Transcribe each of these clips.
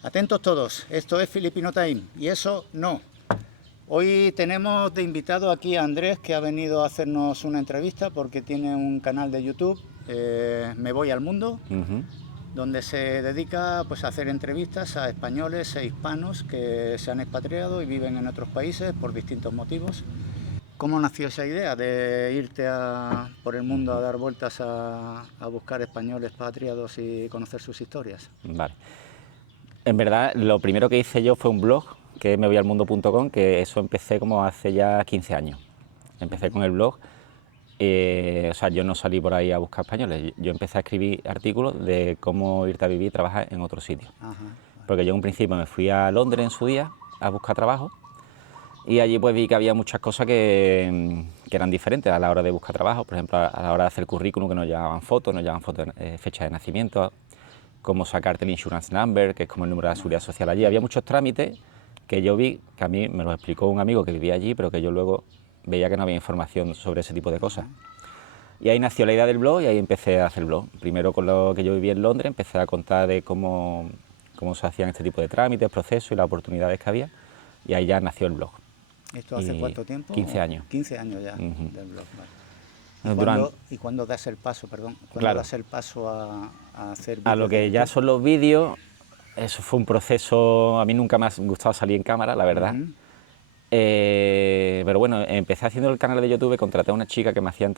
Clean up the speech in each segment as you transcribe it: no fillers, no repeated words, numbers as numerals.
Atentos todos, esto es Filipino Time y eso no. Hoy tenemos de invitado aquí a Andrés, que ha venido a hacernos una entrevista porque tiene un canal de YouTube, Me Voy al Mundo, donde se dedica pues, a hacer entrevistas a españoles e hispanos que se han expatriado y viven en otros países por distintos motivos. ¿Cómo nació esa idea de irte por el mundo a dar vueltas a buscar españoles expatriados y conocer sus historias? Vale. En verdad, lo primero que hice yo fue un blog, que es mevoyalmundo.com, que eso empecé como hace ya 15 años. Empecé con el blog, o sea, yo no salí por ahí a buscar españoles, yo empecé a escribir artículos de cómo irte a vivir y trabajar en otro sitio. Ajá, vale. Porque yo en un principio me fui a Londres en su día a buscar trabajo y allí pues vi que había muchas cosas que eran diferentes a la hora de buscar trabajo. Por ejemplo, a la hora de hacer currículum, que nos llevaban fotos, fecha de nacimiento, cómo sacarte el insurance number, que es como el número de la seguridad social allí. Había muchos trámites que yo vi, que a mí me los explicó un amigo que vivía allí, pero que yo luego veía que no había información sobre ese tipo de cosas. Y ahí nació la idea del blog y ahí empecé a hacer blog. Primero con lo que yo vivía en Londres, empecé a contar de cómo se hacían este tipo de trámites, procesos y las oportunidades que había, y ahí ya nació el blog. ¿Esto hace cuánto tiempo? 15 años. 15 años ya del blog, vale. ¿Y cuándo das el paso, ¿Cuándo claro, das el paso a hacer vídeos? A lo que ya son los vídeos, eso fue un proceso, a mí nunca me ha gustado salir en cámara, la verdad. Pero bueno, empecé haciendo el canal de YouTube, contraté a una chica que me hacía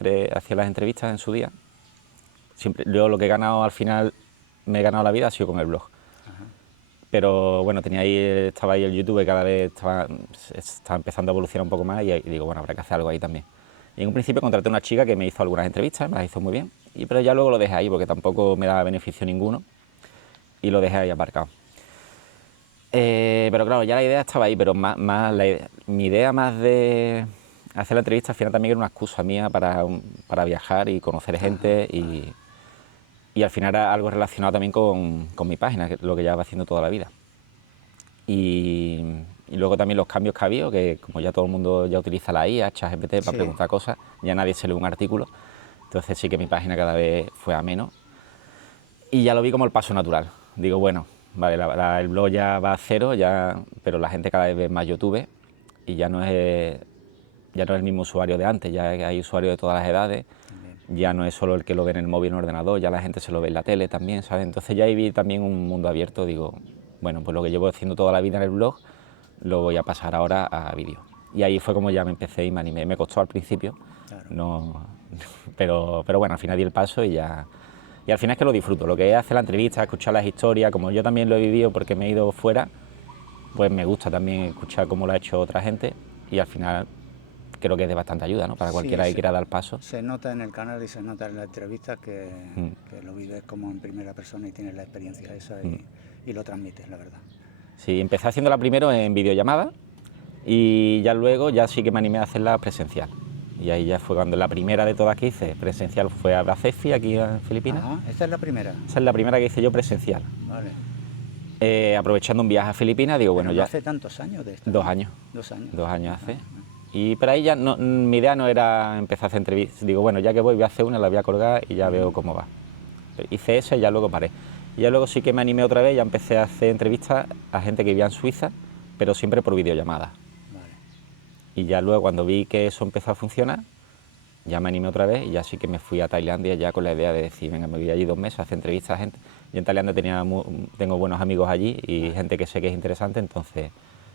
las entrevistas en su día. Yo lo que he ganado al final, me he ganado la vida, ha sido con el blog. Pero bueno, estaba ahí el YouTube, cada vez estaba empezando a evolucionar un poco más y digo, bueno, habrá que hacer algo ahí también. Y en un principio contraté a una chica que me hizo algunas entrevistas, me las hizo muy bien, pero ya luego lo dejé ahí porque tampoco me daba beneficio ninguno y lo dejé ahí aparcado. Pero claro, ya la idea estaba ahí, pero mi idea más de hacer la entrevista al final también era una excusa mía para viajar y conocer gente y al final era algo relacionado también con mi página, que es lo que llevaba haciendo toda la vida. Y luego también los cambios que ha habido, que como ya todo el mundo ya utiliza la IA, ChatGPT para preguntar cosas, ya nadie se lee un artículo, entonces sí que mi página cada vez fue a menos y ya lo vi como el paso natural. Digo, bueno, vale, el blog ya va a cero, pero la gente cada vez ve más YouTube y ya no es el mismo usuario de antes, ya hay usuarios de todas las edades, ya no es solo el que lo ve en el móvil o en el ordenador, ya la gente se lo ve en la tele también, ¿sabes? Entonces ya ahí vi también un mundo abierto, digo, bueno, pues lo que llevo haciendo toda la vida en el blog lo voy a pasar ahora a vídeo. Y ahí fue como ya me empecé y me animé. Me costó al principio, claro. pero bueno, al final di el paso y al final es que lo disfruto. Lo que es hacer la entrevista, escuchar las historias, como yo también lo he vivido porque me he ido fuera, pues me gusta también escuchar cómo lo ha hecho otra gente y al final creo que es de bastante ayuda, ¿no? Para cualquiera que quiera dar paso. Se nota en el canal y se nota en la entrevista que lo vives como en primera persona y tienes la experiencia esa y lo transmites, la verdad. Sí, empecé haciéndola primero en videollamada y ya luego sí que me animé a hacerla presencial. Y ahí ya fue cuando la primera de todas que hice presencial fue a Bracefi, aquí en Filipinas. Ajá, ¿esta es la primera? Esa es la primera que hice yo presencial. Vale. Aprovechando un viaje a Filipinas, digo, bueno, ya... ¿Hace tantos años de esto? 2 años. 2 años. 2 años hace. Pero ahí ya mi idea no era empezar a hacer entrevistas. Digo, bueno, ya que voy a hacer una, la voy a colgar y ya veo cómo va. Hice esa y ya luego paré. Y ya luego sí que me animé otra vez, ya empecé a hacer entrevistas a gente que vivía en Suiza, pero siempre por videollamada. Vale. Y ya luego cuando vi que eso empezó a funcionar, ya me animé otra vez y ya sí que me fui a Tailandia ya con la idea de decir, venga, me voy allí 2 meses a hacer entrevistas a gente. Yo en Tailandia tengo buenos amigos allí y gente que sé que es interesante, entonces,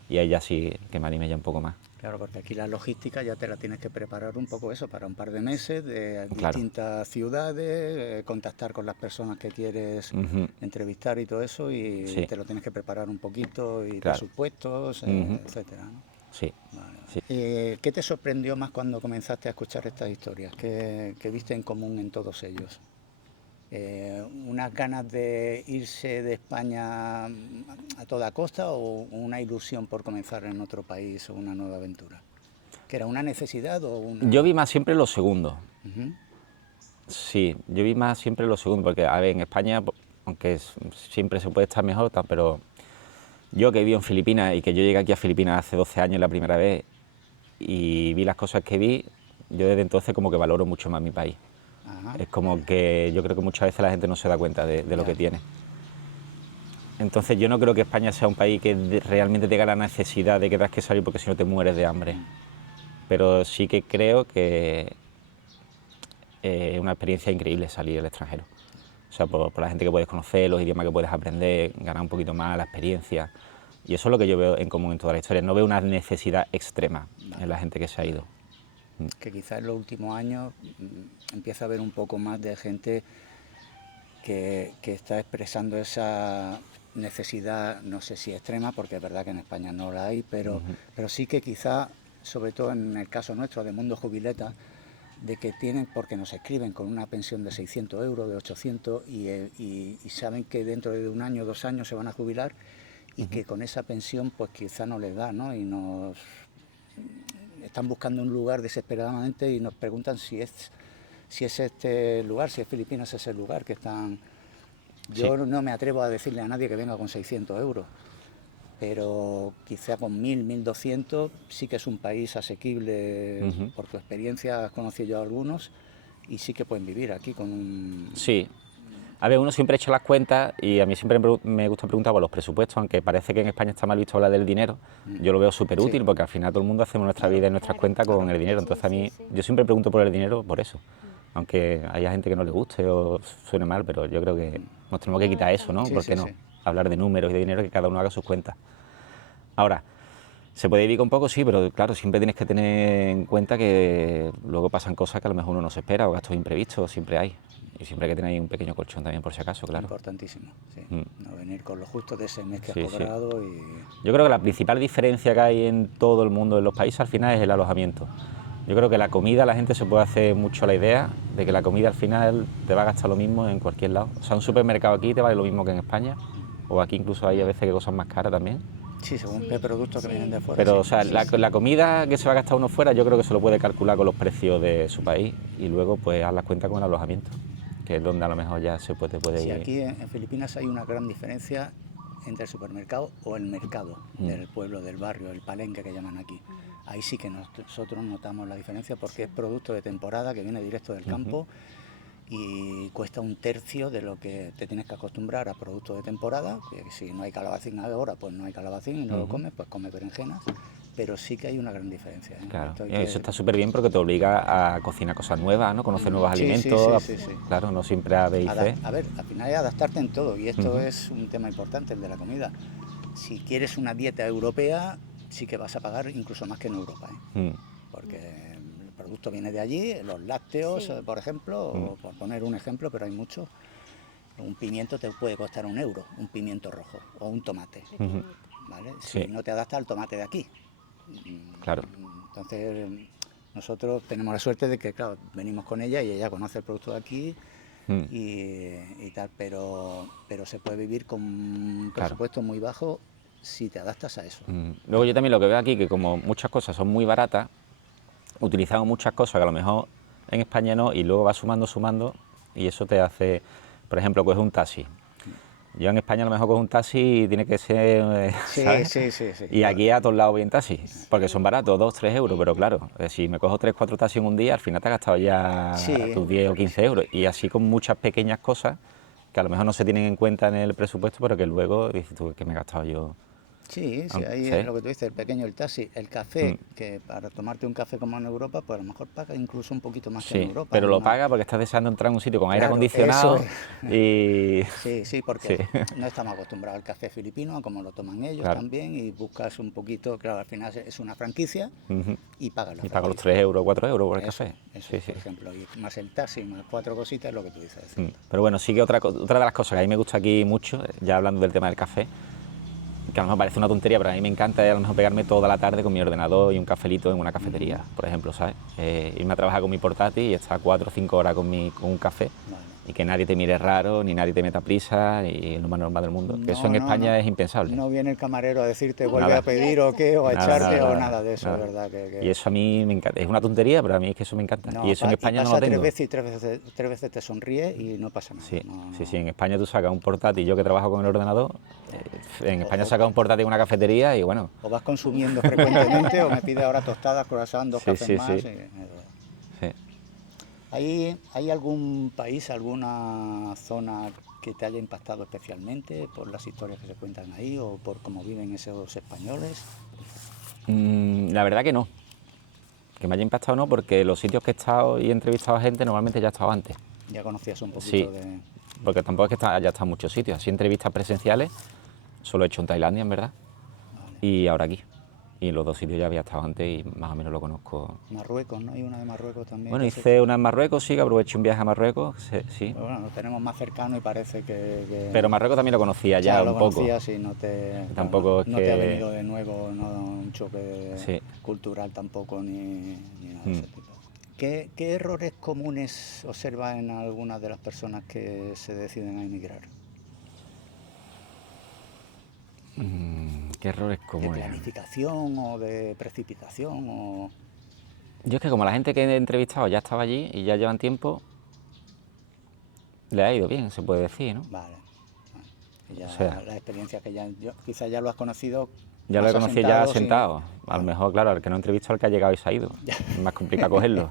y ahí ya sí que me animé ya un poco más. Claro, porque aquí la logística ya te la tienes que preparar un poco eso, para un par de meses, de distintas ciudades, contactar con las personas que quieres entrevistar y todo eso, y te lo tienes que preparar un poquito, y presupuestos, etcétera, ¿no? Sí. Vale. Sí. ¿Qué te sorprendió más cuando comenzaste a escuchar estas historias? ¿Qué viste en común en todos ellos? ¿Unas ganas de irse de España a toda costa o una ilusión por comenzar en otro país o una nueva aventura? ¿Que era una necesidad o una...? Yo vi más siempre lo segundo. Sí, yo vi más siempre lo segundo, porque a ver, en España, aunque siempre se puede estar mejor, pero yo que vivo en Filipinas y que yo llegué aquí a Filipinas hace 12 años la primera vez y vi las cosas que vi, yo desde entonces como que valoro mucho más mi país. Es como que yo creo que muchas veces la gente no se da cuenta de lo que tiene. Entonces yo no creo que España sea un país que realmente tenga la necesidad de que tengas que salir porque si no te mueres de hambre. Pero sí que creo que es una experiencia increíble salir al extranjero. O sea, por la gente que puedes conocer, los idiomas que puedes aprender, ganar un poquito más, la experiencia. Y eso es lo que yo veo en común en toda la historia. No veo una necesidad extrema en la gente que se ha ido. Que quizás en los últimos años empieza a haber un poco más de gente que está expresando esa necesidad, no sé si extrema, porque es verdad que en España no la hay, pero sí que quizá, sobre todo en el caso nuestro de Mundo Jubileta, de que tienen, porque nos escriben con una pensión de 600 euros, de 800, y saben que dentro de 1 año, 2 años se van a jubilar, y que con esa pensión pues quizá no les da, ¿no? Y nos están buscando un lugar desesperadamente y nos preguntan si es este lugar, si es Filipinas ese lugar que están... Yo no me atrevo a decirle a nadie que venga con 600 euros, pero quizá con 1000, 1200 sí que es un país asequible. Por tu experiencia has conocido yo a algunos y sí que pueden vivir aquí con un... Sí. A ver, uno siempre echa las cuentas y a mí siempre me gusta preguntar por los presupuestos, aunque parece que en España está mal visto hablar del dinero. Yo lo veo súper útil porque al final todo el mundo hacemos nuestra vida y nuestras cuentas con el dinero. Entonces a mí, yo siempre pregunto por el dinero por eso. Aunque haya gente que no le guste o suene mal, pero yo creo que nos tenemos que quitar eso, ¿no? Sí, ¿Por qué sí, no? sí. Hablar de números y de dinero, que cada uno haga sus cuentas. Ahora, ¿se puede vivir con poco? Sí, pero claro, siempre tienes que tener en cuenta que luego pasan cosas que a lo mejor uno no se espera o gastos imprevistos, siempre hay. Y siempre hay que tener ahí un pequeño colchón también por si acaso, claro. Importantísimo, sí. No venir con lo justo de ese mes que has Sí, cobrado y... Yo creo que la principal diferencia que hay en todo el mundo, en los países, al final es el alojamiento. Yo creo que la comida, la gente se puede hacer mucho la idea de que la comida al final te va a gastar lo mismo en cualquier lado. O sea, un supermercado aquí te vale lo mismo que en España, o aquí incluso hay a veces que cosas más caras también. Sí, según qué productos que vienen de fuera. Pero, sí. o sea, la comida que se va a gastar uno fuera, yo creo que se lo puede calcular con los precios de su país y luego pues haz las cuentas con el alojamiento, que es donde a lo mejor ya se puede Sí, ir. aquí en Filipinas hay una gran diferencia entre el supermercado o el mercado del pueblo, del barrio, el palenque que llaman aquí. Ahí sí que nosotros notamos la diferencia porque es producto de temporada que viene directo del campo y cuesta 1/3 de lo que te tienes que acostumbrar a productos de temporada, que si no hay calabacín ahora, pues no hay calabacín y no lo comes, pues comes berenjenas, pero sí que hay una gran diferencia. Claro, Esto hay y eso que... está súper bien porque te obliga a cocinar cosas nuevas, ¿no? Conocer nuevos alimentos, Sí. claro, no siempre A, B y C. A ver, al final es adaptarte en todo y esto es un tema importante, el de la comida. Si quieres una dieta europea, sí que vas a pagar incluso más que en Europa, ¿eh? Porque el producto viene de allí, los lácteos, por ejemplo, o por poner un ejemplo, pero hay muchos. Un pimiento te puede costar 1 euro, un pimiento rojo o un tomate, ¿vale? Si no te adaptas al tomate de aquí. Claro. Entonces, nosotros tenemos la suerte de que, claro, venimos con ella y ella conoce el producto de aquí y tal, pero se puede vivir con un presupuesto muy bajo si te adaptas a eso. Luego yo también lo que veo aquí, que como muchas cosas son muy baratas, utilizamos muchas cosas que a lo mejor en España no, y luego vas sumando, y eso te hace, por ejemplo, coges un taxi. Yo en España a lo mejor cojo un taxi y tiene que ser, ¿sabes? Sí. Y aquí a todos lados voy en taxi, porque son baratos, 2, 3 euros, pero claro, si me cojo 3, 4 taxis en un día, al final te has gastado ya tus 10 o 15 euros. Y así con muchas pequeñas cosas que a lo mejor no se tienen en cuenta en el presupuesto, pero que luego dices tú, ¿qué me he gastado yo? Sí, ahí es lo que tú dices, el pequeño, el taxi, el café, que para tomarte un café como en Europa, pues a lo mejor paga incluso un poquito más que en Europa. Pero lo paga porque estás deseando entrar en un sitio con aire Claro, acondicionado eso y... Sí, porque no estamos acostumbrados al café filipino, a como lo toman ellos también, y buscas un poquito, claro, al final es una franquicia y pagas la franquicia. Y pagas los 3 euros, 4 euros por el café. Eso, por ejemplo, y más el taxi, más 4 cositas, es lo que tú dices. Pero bueno, sí que otra de las cosas que a mí me gusta aquí mucho, ya hablando del tema del café, que a lo mejor parece una tontería, pero a mí me encanta a lo mejor pegarme toda la tarde con mi ordenador y un cafelito en una cafetería, por ejemplo, ¿sabes? Irme a trabajar con mi portátil y estar 4 o 5 horas con un café. Vale. Y que nadie te mire raro, ni nadie te meta prisa, y es lo más normal del mundo. Que eso en España es impensable. No viene el camarero a decirte vuelve a pedir o qué, o a echarte o nada de eso, ¿verdad? Y eso a mí me encanta. Es una tontería, pero a mí es que eso me encanta. Y eso en España no lo tengo. Tres veces te sonríe y no pasa nada. Sí, en España tú sacas un portátil, yo que trabajo con el ordenador, en España sacas un portátil en una cafetería y bueno... O vas consumiendo frecuentemente o me pides ahora tostadas, croissant, 2 cafés más. ¿Hay algún país, alguna zona que te haya impactado especialmente por las historias que se cuentan ahí o por cómo viven esos españoles? La verdad que no. Que me haya impactado no, porque los sitios que he estado y he entrevistado a gente normalmente ya he estado antes. Ya conocías un poquito Sí, de... porque tampoco es que haya estado en muchos sitios. Así entrevistas presenciales solo he hecho en Tailandia, en verdad, Vale. y ahora aquí. Y en los dos sitios ya había estado antes y más o menos lo conozco. Marruecos, ¿no? Hay una de Marruecos también. Bueno, que has hice hecho. una en Marruecos, sí, que aproveché un viaje a Marruecos, sí. Pero bueno, lo tenemos más cercano y parece que Pero Marruecos también lo conocía ya lo un poco. conocías y no te, claro, Tampoco es no te ha que... venido de nuevo, no un choque Sí. cultural tampoco ni nada de ese tipo. ¿Qué errores comunes observas en algunas de las personas que se deciden a emigrar? ¿Qué errores ¿De comunes? planificación o de precipitación? O... Yo es que como la gente que he entrevistado ya estaba allí y ya llevan tiempo, le ha ido bien, se puede decir, ¿no? Vale. Bueno, y ya O sea, la experiencia que quizás ya lo has conocido ya lo he más conocido ya asentado. sentado. A lo mejor, claro, al que no he entrevistado, al que ha llegado y se ha ido. Es más complicado cogerlo.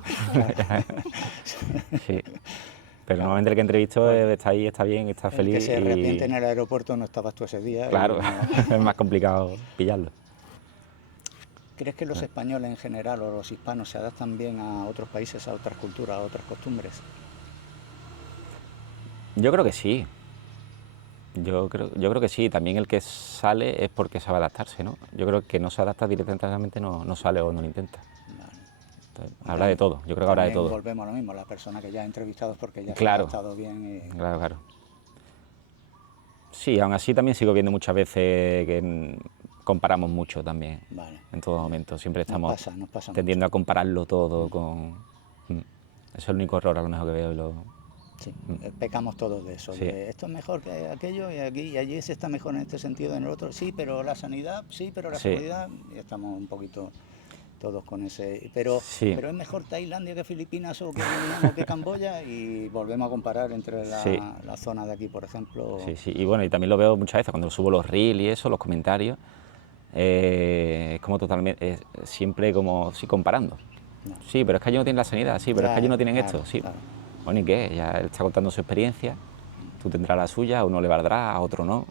Sí. Pero Claro. normalmente el que entrevisto está ahí, está bien, está El que feliz se arrepiente y, en el aeropuerto no estabas tú ese día. claro, Y no... es más complicado pillarlo. ¿Crees que los españoles en general o los hispanos se adaptan bien a otros países, a otras culturas, a otras costumbres? Yo creo que sí. Yo creo que sí. También el que sale es porque sabe adaptarse, ¿no? Yo creo que no se adapta directamente, no sale o no lo intenta. Vale. Entonces, habrá de todo. Yo creo que habrá de También todo. volvemos a lo mismo, la persona que ya ha entrevistado es porque ya se ha Claro, adaptado bien y... claro. Sí, aún así también sigo viendo muchas veces que comparamos mucho también. Vale. En todo momento. Siempre estamos Nos pasa tendiendo mucho. a compararlo todo con... Eso es el único error a lo mejor que veo. Sí, pecamos todos de eso, Sí. de esto es mejor que aquello y aquí y allí se está mejor en este sentido, en el otro, sí, pero la sanidad, sí, pero la Sí. seguridad, y estamos un poquito todos con ese, pero Sí. es mejor Tailandia que Filipinas o que Vietnam o que Camboya y volvemos a comparar entre Sí. la zona de aquí, por ejemplo. Sí. Y bueno, y también lo veo muchas veces cuando subo los reels y eso, los comentarios, es como totalmente, siempre como, sí, comparando. No. Sí, pero es que allí no tienen la sanidad, sí, pero es que allí no tienen claro, esto, sí. claro. Bueno, ¿y qué? Ya él está contando su experiencia, tú tendrás la suya, a uno le valdrá, a otro no,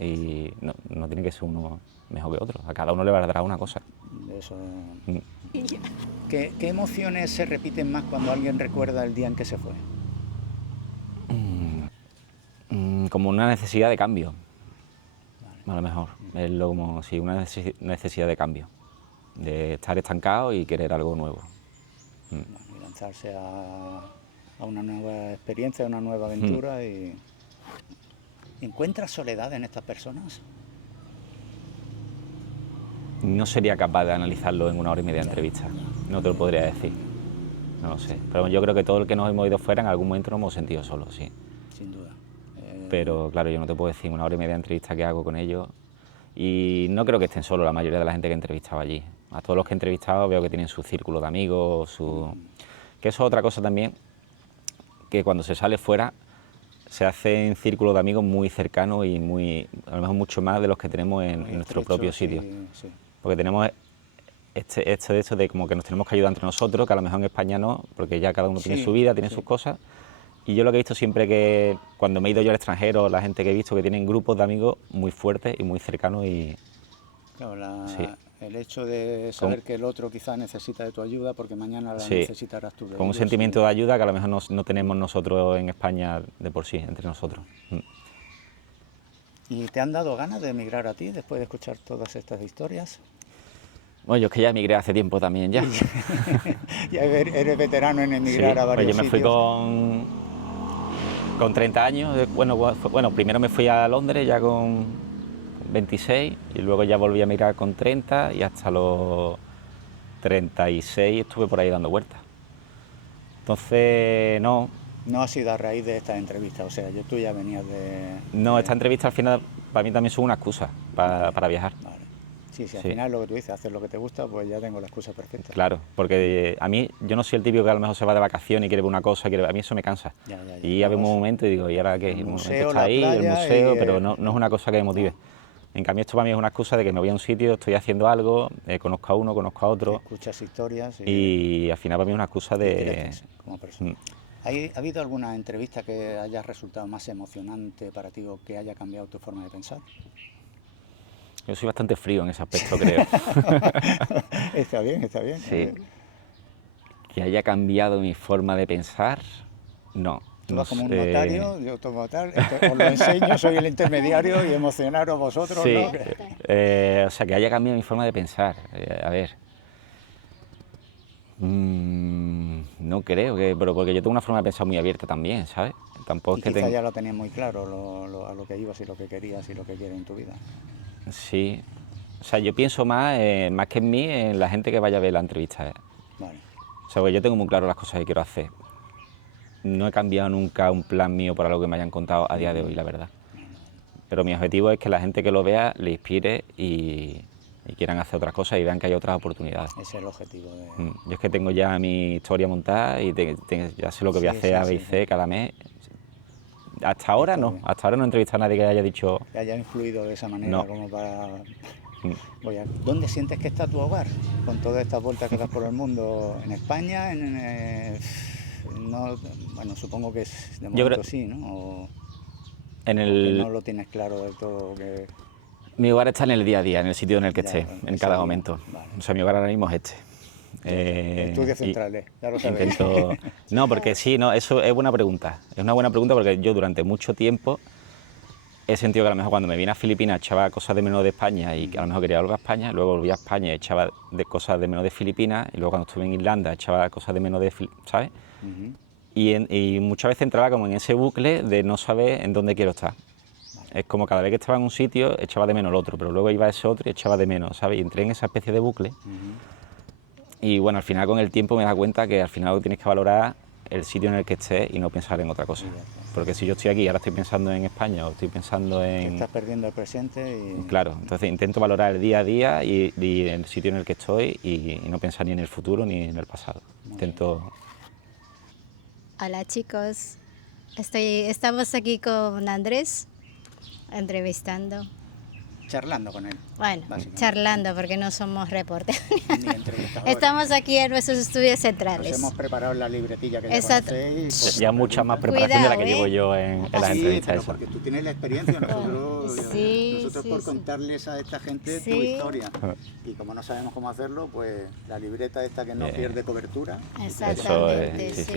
y no tiene que ser uno mejor que otro, a cada uno le valdrá una cosa. Eso. Mm. ¿Qué emociones se repiten más cuando alguien recuerda el día en que se fue? Como una necesidad de cambio, a lo mejor, es como si una necesidad de cambio, de estar estancado y querer algo nuevo. Y lanzarse a una nueva experiencia, a una nueva aventura. Y ¿encuentras soledad en estas personas? No sería capaz de analizarlo en 1 hora y media de entrevista, no te lo podría decir, no lo sé. Pero yo creo que todo el que nos hemos ido fuera en algún momento nos hemos sentido solos, sí. Sin duda. Pero claro, yo no te puedo decir en 1 hora y media de entrevista que hago con ellos y no creo que estén solos la mayoría de la gente que he entrevistado allí. A todos los que he entrevistado veo que tienen su círculo de amigos, que eso es otra cosa también, que cuando se sale fuera se hacen círculos de amigos muy cercanos y a lo mejor mucho más de los que tenemos en nuestro propio sitio. Sí. Porque tenemos esto de como que nos tenemos que ayudar entre nosotros, que a lo mejor en España no, porque ya cada uno tiene su vida, tiene sus cosas. Y yo lo que he visto siempre que cuando me he ido yo al extranjero, la gente que he visto que tienen grupos de amigos muy fuertes y muy cercanos y... Claro, Sí. el hecho de saber que el otro quizás necesita de tu ayuda porque mañana la Sí, necesitarás tú de con un ellos sentimiento de ayuda que a lo mejor no tenemos nosotros en España de por sí, entre nosotros. ¿Y te han dado ganas de emigrar a ti después de escuchar todas estas historias? Bueno, yo es que ya emigré hace tiempo también ya. Ya eres veterano en Sí, emigrar a varios yo me fui sitios. con 30 años. Bueno, primero me fui a Londres ya con 26 y luego ya volví a emigrar con 30 y hasta los 36 estuve por ahí dando vueltas. Entonces, no, No ha sido a raíz de esta entrevista, o sea, tú ya venías de... esta entrevista al final para mí también es una excusa para viajar. Vale. Sí, al Sí. final lo que tú dices, hacer lo que te gusta, pues ya tengo la excusa perfecta. Claro, porque a mí, yo no soy el típico que a lo mejor se va de vacaciones y quiere ver una cosa, a mí eso me cansa. Ya, Y ya vemos un momento y digo, ¿y ahora qué? El El museo, momento está la ahí, el playa museo, y, pero no es una cosa que me motive. En cambio, esto para mí es una excusa de que me voy a un sitio, estoy haciendo algo, conozco a uno, conozco a otro, escuchas historias y al final para mí es una excusa y de... creces como persona. ¿Ha habido alguna entrevista que haya resultado más emocionante para ti o que haya cambiado tu forma de pensar? Yo soy bastante frío en ese aspecto, creo. Está bien, está bien. Sí. Que haya cambiado mi forma de pensar, no. Tú No vas como un sé. notario, yo tomo tal, os lo enseño, soy el intermediario y emocionaros vosotros, Sí, ¿no? o sea, que haya cambiado mi forma de pensar. A ver. No creo que, pero porque yo tengo una forma de pensar muy abierta también, ¿sabes? Tampoco Y es que quizá tenga. ya lo tenías muy claro, a lo que ibas y lo que querías y lo que quieres en tu vida. Sí. O sea, yo pienso más que en mí, en la gente que vaya a ver la entrevista. Vale. O sea, porque yo tengo muy claro las cosas que quiero hacer. No he cambiado nunca un plan mío por algo que me hayan contado a día de hoy, la verdad. Pero mi objetivo es que la gente que lo vea le inspire y quieran hacer otras cosas y vean que hay otras oportunidades. Ese es el objetivo de... Yo es que tengo ya mi historia montada y ya sé lo que voy a hacer A, B y C cada mes. Hasta ahora Está no, bien. hasta ahora no he entrevistado a nadie que haya dicho Que haya influido de esa manera no. como para... ¿Dónde sientes que está tu hogar? Con todas estas vueltas que das por el mundo, ¿en España? No, bueno, supongo que de Yo momento creo sí, ¿no? O en que no el lo tienes claro del todo. mi hogar está en el día a día, en el sitio en el que Ya, esté, en ese cada día, momento. vale. O sea, mi hogar ahora mismo es este. Ya está. Estudios Y centrales, ya lo sabéis. intento. No, porque sí, no, eso es buena pregunta. Es una buena pregunta porque yo durante mucho tiempo he sentido que a lo mejor cuando me vine a Filipinas echaba cosas de menos de España y que a lo mejor quería volver a España, luego volví a España y echaba cosas de menos de Filipinas y luego cuando estuve en Irlanda echaba cosas de menos de Filipinas, ¿sabes? Y muchas veces entraba como en ese bucle de no saber en dónde quiero estar. Es como cada vez que estaba en un sitio echaba de menos el otro, pero luego iba a ese otro y echaba de menos, ¿sabes? Y entré en esa especie de bucle. Y bueno, al final con el tiempo me da cuenta que al final tienes que valorar el sitio en el que estés y no pensar en otra cosa. Porque si yo estoy aquí y ahora estoy pensando en España o estoy pensando Que en... estás perdiendo el presente y... Claro, entonces intento valorar el día a día y el sitio en el que estoy y no pensar ni en el futuro ni en el pasado. Intento... Hola chicos, estamos aquí con Andrés, entrevistando. Charlando con él. Bueno, básicamente. charlando porque no somos reporteros. Ni entrevistadores. Estamos aquí en nuestros estudios Nos centrales. hemos preparado la libretilla que ya Exacto. conocéis. Ya las mucha más preguntas. preparación de la que Cuidado, llevo yo en las Sí, entrevistas pero esas. porque tú tienes la experiencia, nosotros Sí, por sí. contarles a esta gente tu Sí. historia. Y como no sabemos cómo hacerlo, pues la libreta esta que no pierde cobertura. Exactamente, Eso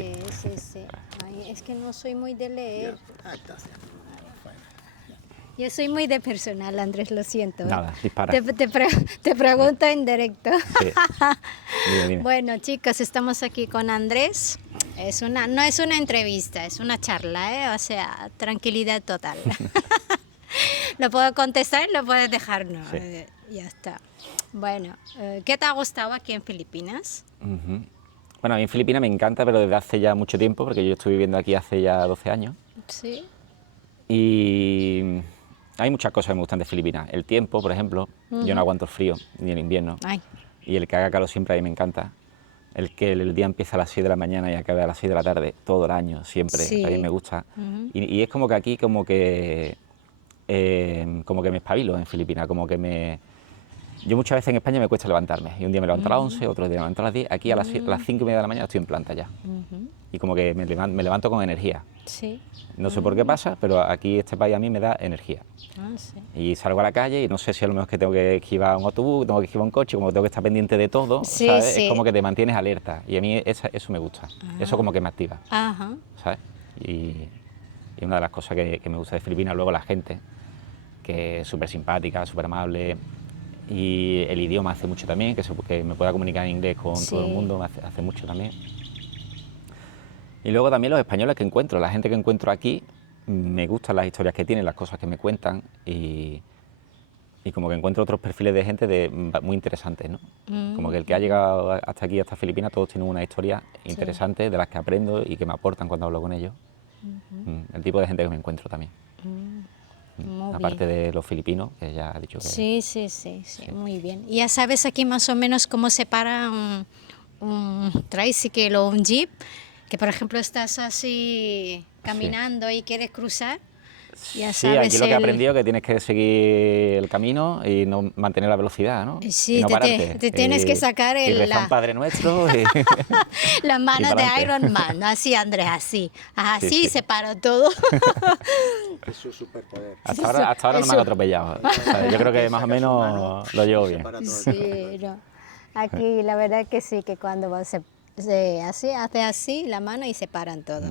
es, sí. Ay, es que no soy muy de leer. Entonces, Yo soy muy de personal, Andrés, lo siento. Nada, dispara. Te pregunto en directo. Sí. Dime. Bueno, chicos, estamos aquí con Andrés. No es una entrevista, es una charla, ¿eh? O sea, tranquilidad total. Lo puedo contestar y lo puedes dejar, no. Sí. Ya está. Bueno, ¿qué te ha gustado aquí en Filipinas? Bueno, a mí en Filipinas me encanta, pero desde hace ya mucho tiempo, porque yo estoy viviendo aquí hace ya 12 años. Sí. Y hay muchas cosas que me gustan de Filipinas. El tiempo, por ejemplo, yo no aguanto el frío ni el invierno. Ay. Y el que haga calor siempre a mí me encanta. El que el día empieza a las 6 de la mañana y acabe a las 6 de la tarde, todo el año, siempre, Sí. a mí me gusta. Y es como que aquí como que me espabilo en Filipinas, como que me... Yo muchas veces en España me cuesta levantarme, y un día me levanto a las 11, otro día me levanto a las 10, aquí a las 5:30 de la mañana estoy en planta ya. Y como que me levanto con energía. Sí. No sé por qué pasa, pero aquí este país a mí me da energía. Sí. Y salgo a la calle y no sé si a lo mejor es que tengo que esquivar un autobús, tengo que esquivar un coche, como que tengo que estar pendiente de todo, Sí, ¿sabes? sí. Es como que te mantienes alerta y a mí eso me gusta, eso como que me activa, Ajá. ¿sabes? Y una de las cosas que me gusta de Filipinas, luego la gente, que es súper simpática, súper amable, y el idioma hace mucho también, que me pueda comunicar en inglés con todo el Sí. mundo, hace mucho también. Y luego también los españoles que encuentro, la gente que encuentro aquí, me gustan las historias que tienen, las cosas que me cuentan y como que encuentro otros perfiles de gente muy interesantes, ¿no? Como que el que ha llegado hasta aquí, hasta Filipinas, todos tienen una historia interesante de las que aprendo y que me aportan cuando hablo con ellos. El tipo de gente que me encuentro también. Muy Aparte bien. de los filipinos, que ya he dicho que... Sí, muy bien. ¿Y ya sabes aquí más o menos cómo se para un tricycle o un jeep? Que por ejemplo estás así caminando y quieres cruzar. Ya Sí, sabes aquí lo que he el- aprendido es que tienes que seguir el camino y no mantener la velocidad, ¿no? Sí, y no te pararte. tienes que sacar y rezar un Padre Nuestro y, las manos de pa'lante. Iron Man, ¿no? Así, Andrés, así. Así Sí, sí. se paró todo. Es su superpoder. hasta ahora no me han atropellado. O sea, yo creo que más o menos lo llevo bien. Sí, no. Aquí la verdad que sí, que cuando así, hace así la mano y se paran todo.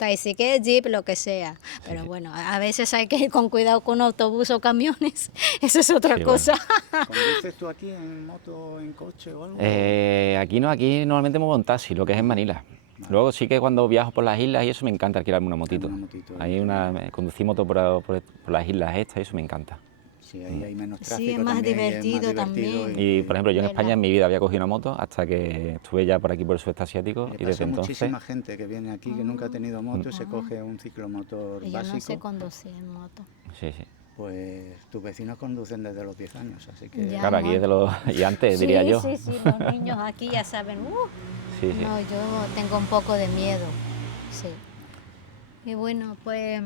Así que jeep, lo que sea. Pero bueno, a veces hay que ir con cuidado con autobús o camiones. Eso es otra Sí, cosa. ¿Conduces tú aquí en moto, en coche o algo? Aquí no, aquí normalmente me muevo en taxi, lo que es en Manila. Luego sí que cuando viajo por las islas y eso me encanta alquilarme una motito. Una motito, Conducí moto por las islas estas y eso me encanta. Sí, ahí hay menos Sí, tráfico. es más también, divertido también. Y por ejemplo, yo en Vela. España en mi vida había cogido una moto hasta que estuve ya por aquí por el sudeste asiático Le y pasa desde a entonces... muchísima gente que viene aquí que nunca ha tenido moto y se coge un ciclomotor Yo básico. no sé conducir en moto. Sí, sí. Pues tus vecinos conducen desde los 10 años, así que... Ya. Claro, aquí es de los... y antes diría yo. Sí, sí, los niños aquí ya saben. Sí, sí. No, yo tengo un poco de miedo. Sí. Y bueno, pues,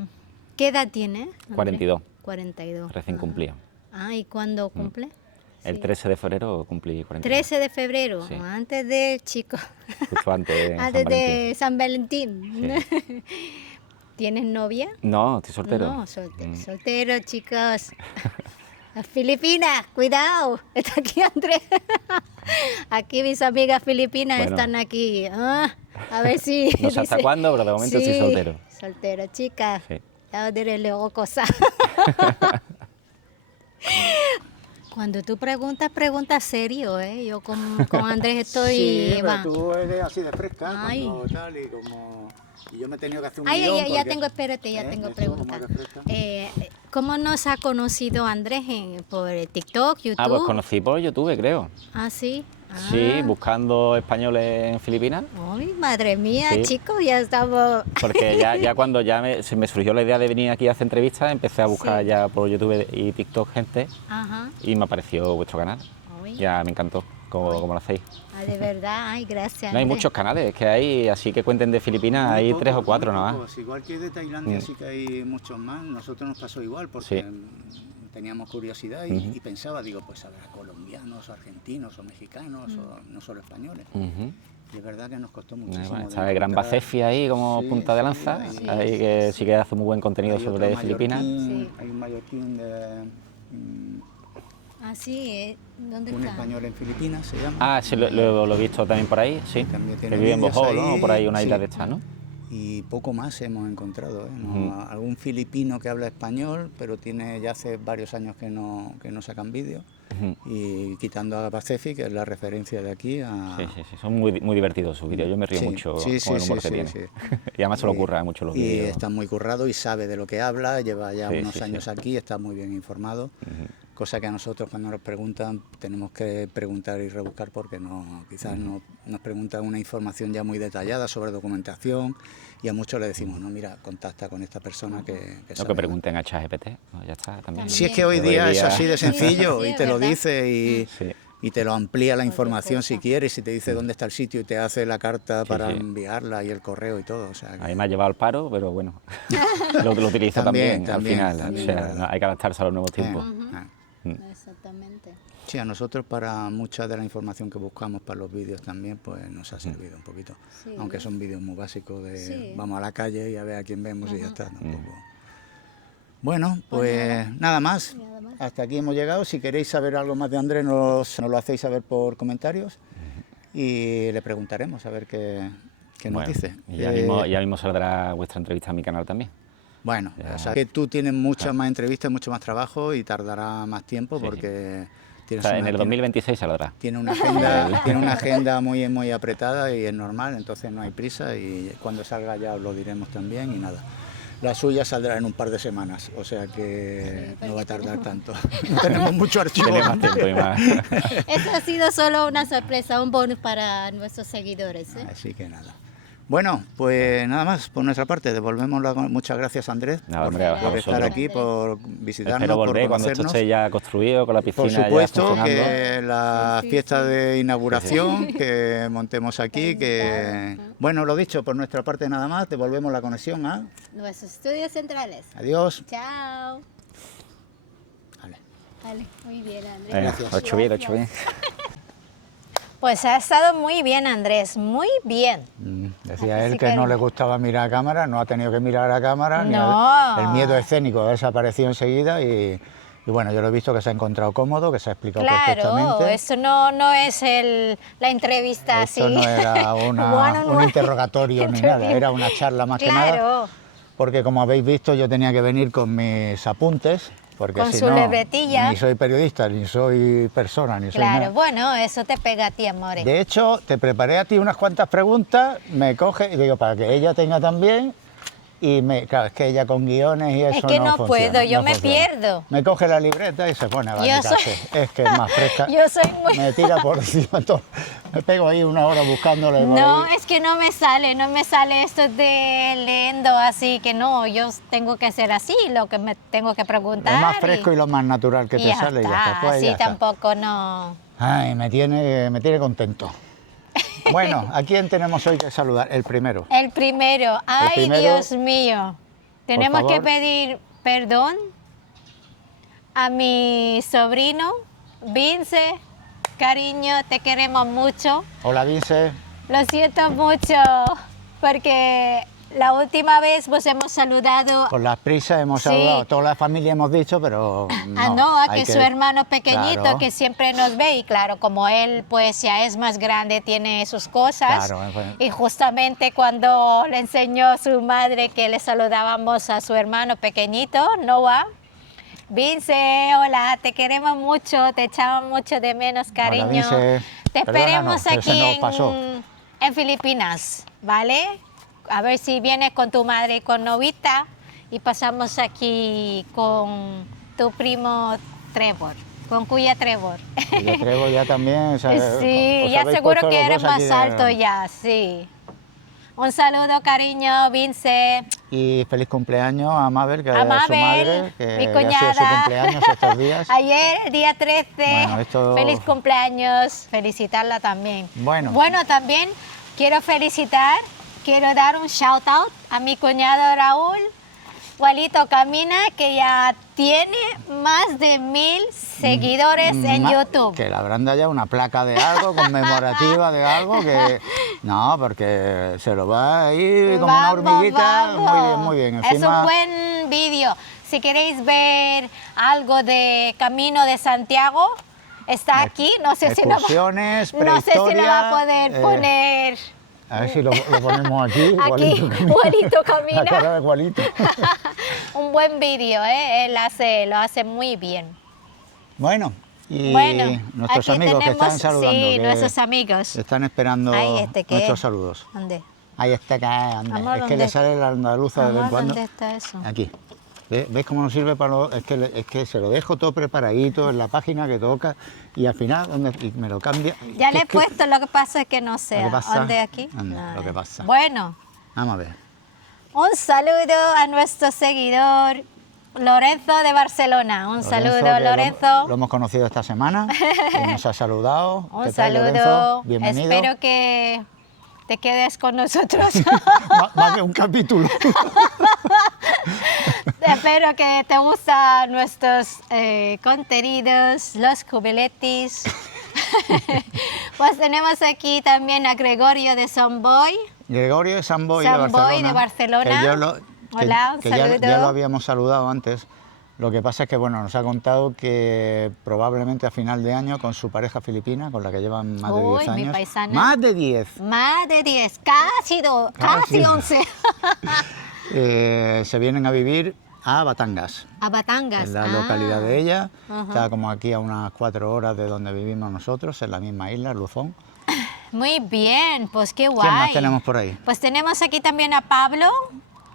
¿qué edad tiene? Andrés? 42. 42. Recién Ajá. cumplido. ¿Y cuándo cumple? El Sí. 13 de febrero cumplí 42. 13 de febrero, Sí. antes de, chicos, Justo antes de San antes Valentín. de San Valentín. ¿Tienes novia? No, estoy soltero. No, soltero, chicos. Las Filipinas, cuidado, está aquí Andrés. Aquí mis amigas filipinas Bueno. están aquí. A ver si... No sé hasta dice- cuándo, pero de momento estoy soltero. Soltero, chicas. Sí. Ya os diré luego cosas. Cuando tú preguntas serio, ¿eh? Yo con Andrés estoy... Sí, pero va. tú eres así de fresca, Ay. cuando tal y como... Y yo me he tenido que hacer un Ay, guión ya porque- tengo, espérate, ya ¿Eh? tengo Eso, preguntas. como de fresca. ¿Cómo nos ha conocido Andrés por TikTok, YouTube? Ah, pues conocí por YouTube, creo. Ah, sí. Sí, buscando españoles en Filipinas. Ay, madre mía, Sí. chicos, ya estamos... Porque ya cuando se me surgió la idea de venir aquí a hacer entrevistas, empecé a buscar Sí. ya por YouTube y TikTok gente Ajá. y me apareció vuestro canal. Ay. Ya me encantó como lo hacéis. De verdad, ay, gracias. No hay Andrés. muchos canales que hay, así que cuenten de Filipinas, Muy hay pocos, 3 o 4 muy nada más. pocos. Igual que de Tailandia sí que hay muchos más. Nosotros nos pasó igual porque teníamos curiosidad y pensaba, digo, pues habrá colombianos, argentinos o mexicanos o no solo españoles. Ujú. Y es verdad que nos costó muchísimo. de Está el Gran encontrar- Bacefi ahí como Sí, punta de sí, lanza, hay- ahí que sí que hace muy buen contenido hay sobre otro Filipinas. mallorquín, Sí. hay un mallorquín de Ah, sí, ¿dónde un está? español en Filipinas, se llama. Ah, sí, lo he visto también por ahí, sí. También Que tiene vive en vídeos Bohol, ¿no? ahí, O por ahí una isla sí. de estas, ¿no? Y poco más hemos encontrado, ¿eh? No, Ujú. algún filipino que habla español, pero tiene ya hace varios años que no sacan vídeos. Ujú. Y quitando a Pacific, que es la referencia de aquí, a... Sí, son muy divertidos sus vídeos. Yo me río Sí, mucho sí, con el sí, humor sí, que tiene. sí. Y además se lo ocurra mucho los Y vídeos. está muy currado y sabe de lo que habla, lleva ya Sí, unos sí, años sí. aquí, está muy bien informado. Cosa que a nosotros cuando nos preguntan tenemos que preguntar y rebuscar porque quizás no nos preguntan una información ya muy detallada sobre documentación y a muchos le decimos, no, mira, contacta con esta persona que Lo sabe que más". pregunten a ChatGPT, ¿no? Ya está, también. Si es que hoy día es así de sencillo Sí, y te lo ¿verdad? dice Sí. y te lo amplía la información cosa. si quieres y te dice dónde está el sitio y te hace la carta para sí. enviarla y el correo y todo. O sea, que- A mí me ha llevado al paro, pero bueno, lo utilizo También, también, al final. también, O sea, verdad. no, hay que adaptarse a los nuevos eh, tiempos. Exactamente. Sí, a nosotros para mucha de la información que buscamos para los vídeos también, pues nos ha servido un poquito. Sí. Aunque son vídeos muy básicos de Sí. vamos a la calle y a ver a quién vemos y ya está. Tampoco. Bueno, pues nada más. Nada más. Hasta aquí hemos llegado. Si queréis saber algo más de Andrés, nos lo hacéis saber por comentarios y le preguntaremos a ver qué nos Bueno, dice. y ya mismo saldrá vuestra entrevista a mi canal también. Bueno, Ya. o sea, que tú tienes muchas más entrevistas, mucho más trabajo y tardará más tiempo Sí, porque O tienes sea, en una- el 2026 saldrá. tiene una agenda muy apretada y es normal, entonces no hay prisa y cuando salga ya os lo diremos también y nada. La suya saldrá en un par de semanas, o sea que no va a tardar tanto. No tenemos mucho archivo. Tiene más tiempo y más. Esto ha sido solo una sorpresa, un bonus para nuestros seguidores. ¿eh? Así que nada. Bueno, pues nada más por nuestra parte. Devolvemos muchas gracias, Andrés, Nada, hombre, a por estar vosotros. aquí, por visitarnos, Espero por volver cuando esto conocernos. esté ya construido, con la piscina Por ya supuesto funcionando. que la fiesta de inauguración que montemos aquí, que bueno, lo dicho, por nuestra parte nada más, devolvemos la conexión a... Nuestros estudios centrales. Adiós. Chao. Vale. Vale, muy bien, Andrés. Venga, lo he hecho bien, lo he hecho bien. Pues ha estado muy bien, Andrés, muy bien. Decía Así él que que- no le gustaba mirar a cámara, no ha tenido que mirar a cámara, ni No. el miedo escénico ha desaparecido enseguida y bueno, yo lo he visto que se ha encontrado cómodo, que se ha explicado Claro, perfectamente. eso no es la entrevista Esto así. no era One on un one. interrogatorio ni nada, era una charla más que nada. Claro, Porque como habéis visto yo tenía que venir con mis apuntes, porque Con si su no, libretilla. ni soy periodista, ni soy persona, ni soy claro. nada. Bueno, eso te pega a ti, amore. De hecho, te preparé a ti unas cuantas preguntas, me coge y digo, para que ella tenga también, y claro, es que ella con guiones y eso Es que no funciona, puedo, yo no me funciona. pierdo. Me coge la libreta y se pone a Yo abanicarse. soy- Es que es más fresca. Yo soy muy... Me tira por encima todo. Me pego ahí una hora buscándole. por No, ahí. es que no me sale esto de leyendo así, que no, yo tengo que hacer así, lo que me tengo que preguntar. Lo más fresco y lo más natural que te ya sale y ya está. Pues así ya está. tampoco no... Ay, me tiene contento. Bueno, ¿a quién tenemos hoy que saludar? El primero. El primero, ay primero, Dios mío, tenemos que favor. pedir perdón a mi sobrino, Vince, cariño, te queremos mucho. Hola, Vince. Lo siento mucho, porque la última vez vos hemos saludado Por las prisas hemos Sí. saludado, toda la familia hemos dicho, pero no. a hay que su hermano pequeñito Claro. que siempre nos ve y claro, como él pues ya es más grande, tiene sus cosas Claro, pues. y justamente cuando le enseñó su madre que le saludábamos a su hermano pequeñito, Noah, Vince, hola, te queremos mucho, te echamos mucho de menos, cariño. Vince. Te esperemos Perdónanos, pero se aquí nos pasó. en Filipinas, ¿vale? A ver si vienes con tu madre y con Novita y pasamos aquí con tu primo Trevor, con Cuya Trevor. Yo creo ya también. Sí, os ya habéis seguro puesto que los eres dos aquí más de- alto ya, sí. Un saludo, cariño, Vince. Y feliz cumpleaños a Mabel, que A es su Mabel, madre, que mi ya cuñada. ha sido su cumpleaños estos días. Ayer, día 13. Bueno, esto- Feliz cumpleaños. Felicitarla también. Bueno. Bueno, también quiero dar un shout out a mi cuñado Raúl. Walito Camina, que ya tiene más de 1000 seguidores en YouTube. Que le habrán dado ya una placa de algo, conmemorativa de algo, que... No, porque se lo va a ir como una Vamos, hormiguita. vamos. Muy bien. Es Encima, un buen vídeo. Si queréis ver algo de Camino de Santiago, está aquí. No sé si lo excursiones, va a prehistoria, poder poner A ver si lo ponemos aquí. aquí. Gualito Juanito Camina. La cara Camina. de Gualito. Un buen vídeo, ¿eh? Él lo hace muy bien. Bueno, y Bueno, nuestros aquí amigos que tenemos, están saludando. sí, que nuestros amigos. Están esperando Ay, ¿qué? nuestros saludos. ¿Dónde? Ahí está, que anda. Amor, es que ¿dónde? le sale la andaluza de vez en Amor, cuando. ¿dónde está eso? Aquí. ¿Ves cómo nos sirve para es que se lo dejo todo preparadito en la página que toca y al final y me lo cambia. Ya ¿Qué- le he qué? puesto, lo que pasa es que no sé. ¿Lo que pasa? ¿Dónde aquí? Anda, lo que pasa. Bueno, Vamos a ver. un saludo a nuestro seguidor Lorenzo de Barcelona. Un saludo, que Lorenzo. Lo hemos conocido esta semana y nos ha saludado. Un ¿Qué tal, saludo. Lorenzo? Bienvenido. Espero que te quedes con nosotros. Más de un capítulo. Espero que te gustan nuestros contenidos, los cubiletis. Pues tenemos aquí también a Gregorio de Samboy. Gregorio de Samboy Samboy de de Barcelona. Barcelona. Hola, un que saludo. ya lo habíamos saludado antes. Lo que pasa es que bueno, nos ha contado que probablemente a final de año con su pareja filipina, con la que llevan más de Uy, 10 mi años. paisana. Más de 10. Más de 10, casi Casi. 11. Se vienen a vivir a Batangas, A Batangas. en la ah. localidad de ella. Ajá. Está como aquí a unas 4 horas de donde vivimos nosotros, en la misma isla, Luzón. Muy bien, pues qué guay. ¿Quién más tenemos por ahí? Pues tenemos aquí también a Pablo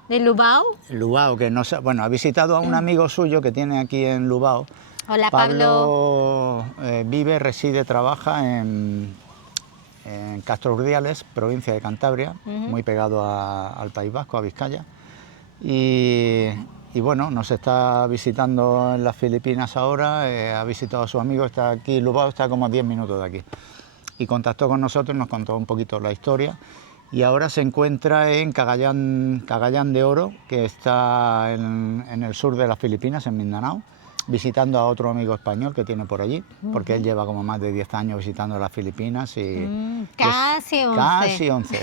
de Lubao. Lubao, que ha visitado a un amigo suyo que tiene aquí en Lubao. Hola Pablo. Pablo vive, reside, trabaja en en Castro Urdiales, provincia de Cantabria, muy pegado al País Vasco, a Vizcaya. Y bueno, nos está visitando en las Filipinas ahora, ha visitado a su amigo, está aquí, Lubao está como a 10 minutos de aquí. Y contactó con nosotros, nos contó un poquito la historia. Y ahora se encuentra en Cagayán de Oro, que está en el sur de las Filipinas, en Mindanao, visitando a otro amigo español que tiene por allí, porque él lleva como más de 10 años visitando las Filipinas. Y casi 11. Casi 11.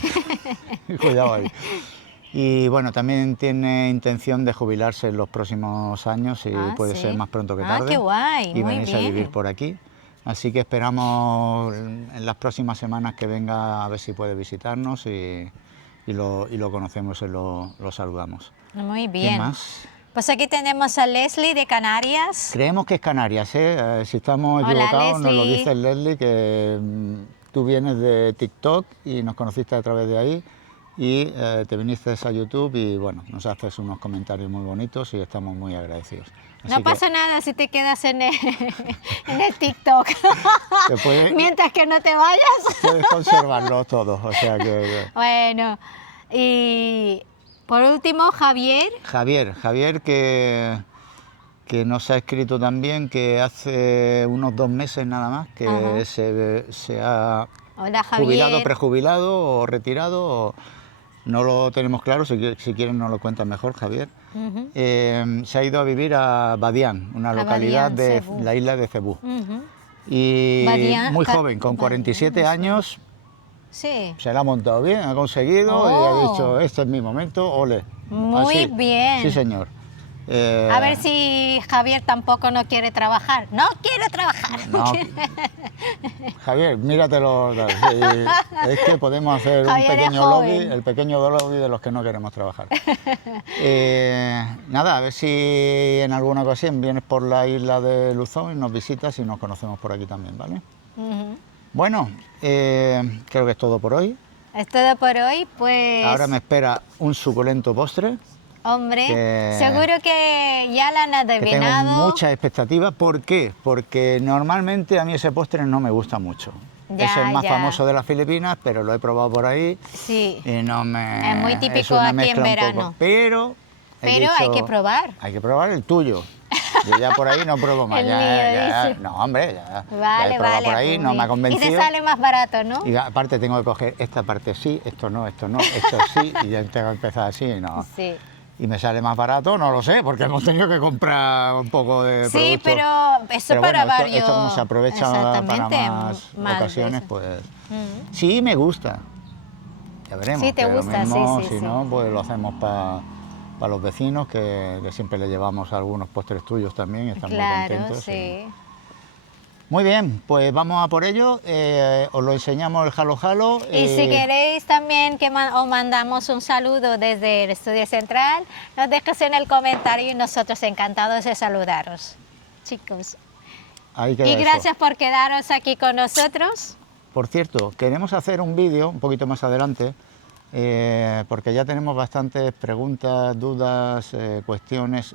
Cuidado ahí. Y bueno, también tiene intención de jubilarse en los próximos años y puede ser más pronto que tarde. Qué guay, y muy venirse bien. a vivir por aquí. Así que esperamos en las próximas semanas que venga a ver si puede visitarnos y lo conocemos y lo saludamos. Muy bien. ¿Qué más? Pues aquí tenemos a Leslie de Canarias. Creemos que es Canarias, ¿eh? Si estamos Hola, equivocados nos lo Leslie. dice Leslie, que tú vienes de TikTok y nos conociste a través de ahí y te viniste a YouTube y bueno, nos haces unos comentarios muy bonitos y estamos muy agradecidos. Así No que pasa nada si te quedas en el TikTok. Mientras que no te vayas. Puedes conservarlo todo, o sea que... Bueno, y por último, Javier. Javier que nos ha escrito también que hace unos 2 meses nada más que se ha Hola, Javier. jubilado, prejubilado o retirado, no lo tenemos claro, si quieren nos lo cuentan mejor, Javier. Se ha ido a vivir a Badián, una localidad de Cebú. la isla de Cebú. Y Badián, muy joven, con 47 años, Sí. se la ha montado bien, ha conseguido y ha dicho, este es mi momento, ole. Muy Así. bien. Sí, señor. A ver si Javier tampoco no quiere trabajar. No quiere trabajar. No. Javier, míratelo. Es que podemos hacer Javier un es pequeño lobby, joven. el pequeño lobby de los que no queremos trabajar. Nada, a ver si en alguna ocasión vienes por la isla de Luzón y nos visitas y nos conocemos por aquí también, ¿vale? Bueno, creo que es todo por hoy. Es todo por hoy, pues. Ahora me espera un suculento postre. Hombre, que- seguro que ya la han Que tengo adivinado. muchas expectativas. ¿Por qué? Porque normalmente a mí ese postre no me gusta mucho. Ya, es el más ya. famoso de las Filipinas, pero lo he probado por ahí Sí. y no me... Es muy típico es una aquí en mezcla un verano. poco. Pero he Pero hay dicho, que probar. Hay que probar el tuyo. Yo ya por ahí no pruebo más. El ya, mío, ya- dice. no, hombre, ya he Vale, probado vale. por ahí, pues no muy me ha bien. convencido. Y te sale más barato, ¿no? Y aparte tengo que coger esta parte sí, esto no, esto sí, y ya tengo que empezar así, no. Sí. Y me sale más barato, no lo sé, porque hemos tenido que comprar un poco de Sí, producto. pero eso Pero para bueno, varios. esto como se aprovecha para Exactamente, más más de ocasiones, eso. pues sí me gusta. Ya veremos. Sí, te que lo gusta, mismo, sí, si sí. no, pues lo hacemos para los vecinos, que siempre le llevamos algunos postres tuyos también, y están muy Claro, contentos. sí. Muy bien, pues vamos a por ello. Os lo enseñamos el Halo Halo. Y si queréis también que os mandamos un saludo desde el estudio central, nos dejes en el comentario y nosotros encantados de saludaros, chicos. ahí queda Y eso. gracias por quedaros aquí con nosotros. Por cierto, queremos hacer un vídeo un poquito más adelante, porque ya tenemos bastantes preguntas, dudas, cuestiones